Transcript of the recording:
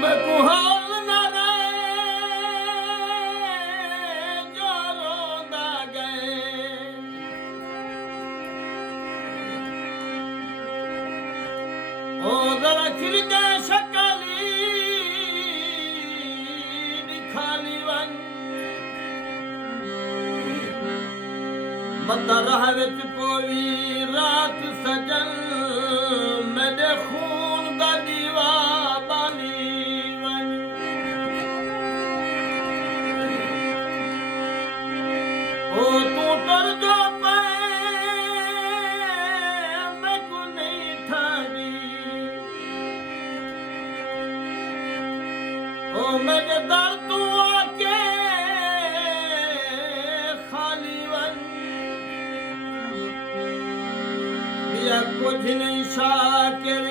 मैं कुहाल ना रहे जो रोंदा गए ओ जरा खिलके शकली दिखाली वन मत राह विच पोवी रात सजन मेरे खून दा दीवा बाली वन ओ तू तर जो पे मैं को नहीं ठानी ओ मेरे दर तू आके खाली वन या कुछ नहीं शाकिर